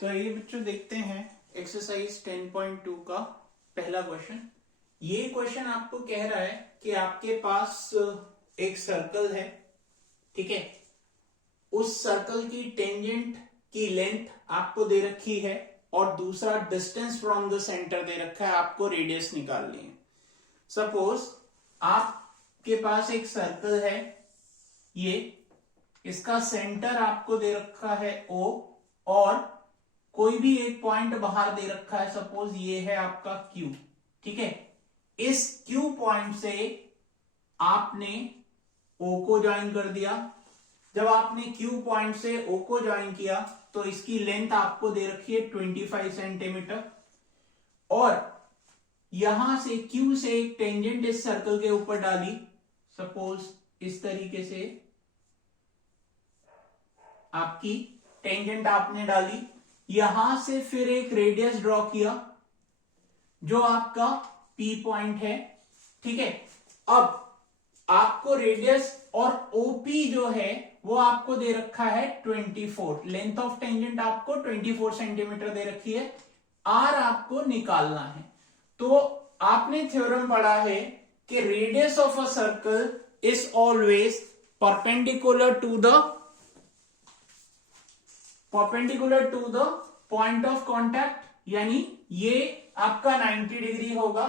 तो ये बच्चों देखते हैं एक्सरसाइज 10.2 का पहला क्वेश्चन। ये क्वेश्चन आपको कह रहा है कि आपके पास एक सर्कल है, ठीक है। उस सर्कल की टेंजेंट की लेंथ आपको दे रखी है और दूसरा डिस्टेंस फ्रॉम द सेंटर दे रखा है, आपको रेडियस निकालनी है। सपोज आपके पास एक सर्कल है, ये इसका सेंटर आपको दे रखा है O और कोई भी एक पॉइंट बाहर दे रखा है, सपोज ये है आपका Q, ठीक है। इस Q पॉइंट से आपने O को ज्वाइन कर दिया। जब आपने Q पॉइंट से O को ज्वाइन किया तो इसकी लेंथ आपको दे रखी है 25 सेंटीमीटर और यहां से Q से एक टेंजेंट इस सर्कल के ऊपर डाली, सपोज इस तरीके से आपकी टेंजेंट आपने डाली। यहां से फिर एक रेडियस ड्रॉ किया जो आपका P पॉइंट है, ठीक है। अब आपको रेडियस और OP जो है वो आपको दे रखा है 24, लेंथ ऑफ टेंजेंट आपको 24 सेंटीमीटर दे रखी है। R आपको निकालना है। तो आपने थ्योरम पढ़ा है कि radius of a circle is always perpendicular to the point of contact, यानी ये आपका 90 डिग्री होगा।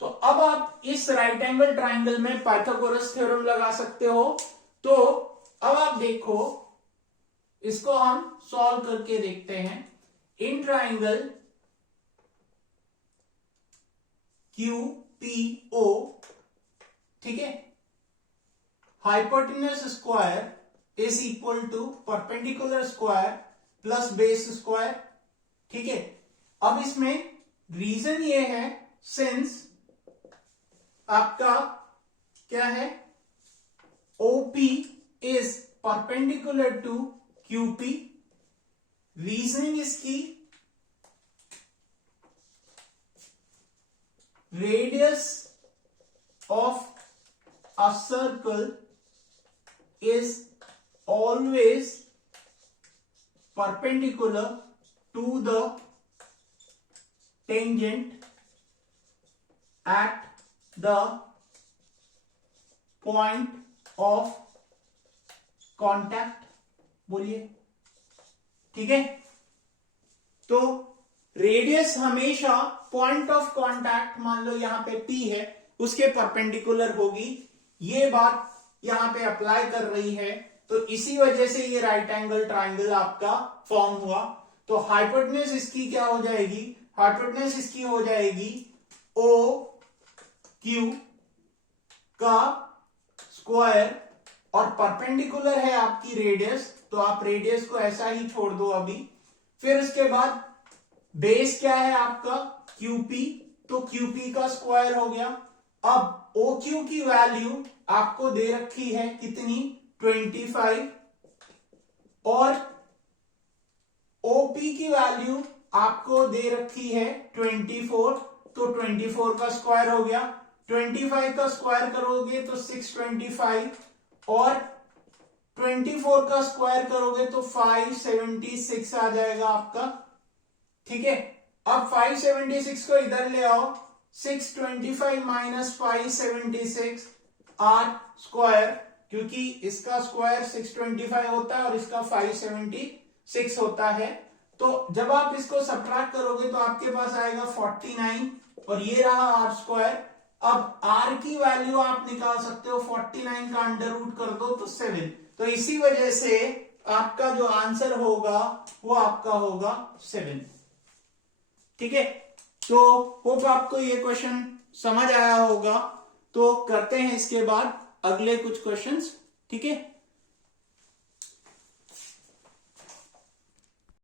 तो अब आप इस राइट एंगल ट्राइंगल में पाइथागोरस थ्योरम लगा सकते हो। तो अब आप देखो, इसको हम सॉल्व करके देखते हैं। इन ट्राइंगल QPO, ठीक है, hypotenuse square is equal to perpendicular square plus base square, ठीक है। अब इसमें रीजन ये है, सिंस आपका क्या है, OP is perpendicular to QP। Reasoning इसकी radius of a circle is always perpendicular to the tangent at the point of contact, बोलिए, ठीक है। तो रेडियस हमेशा पॉइंट ऑफ कांटेक्ट, मान लो यहां पे P है, उसके परपेंडिकुलर होगी। ये बात यहां पे अप्लाई कर रही है, तो इसी वजह से ये राइट एंगल ट्राइंगल आपका फॉर्म हुआ। तो हाइपोटेन्यूज इसकी क्या हो जाएगी, हाइपोटेन्यूज इसकी हो जाएगी OQ का स्क्वायर और परपेंडिकुलर है आपकी रेडियस, तो आप रेडियस को ऐसा ही छोड़ दो अभी। फिर उसके बाद बेस क्या है आपका QP, तो QP का स्क्वायर हो गया। अब OQ की वैल्यू आपको दे रखी है कितनी, 25 और OP की वैल्यू आपको दे रखी है 24, तो 24 का स्क्वायर हो गया। 25 का स्क्वायर करोगे तो 625 और 24 का स्क्वायर करोगे तो 576 आ जाएगा आपका, ठीक है। अब 576 को इधर ले आओ, 625 माइनस 576 R स्क्वायर, क्योंकि इसका स्क्वायर 625 होता है और इसका 576 होता है। तो जब आप इसको सब्ट्रैक्ट करोगे तो आपके पास आएगा 49 और ये रहा R स्क्वायर। अब R की वैल्यू आप निकाल सकते हो, 49 का अंडर रूट कर दो तो 7। तो इसी वजह से आपका जो आंसर होगा वो आपका होगा 7, ठीक है। तो होप आपको ये क्वेश्चन समझ आया होगा। तो करते हैं इसके बाद अगले कुछ क्वेश्चंस, ठीक है।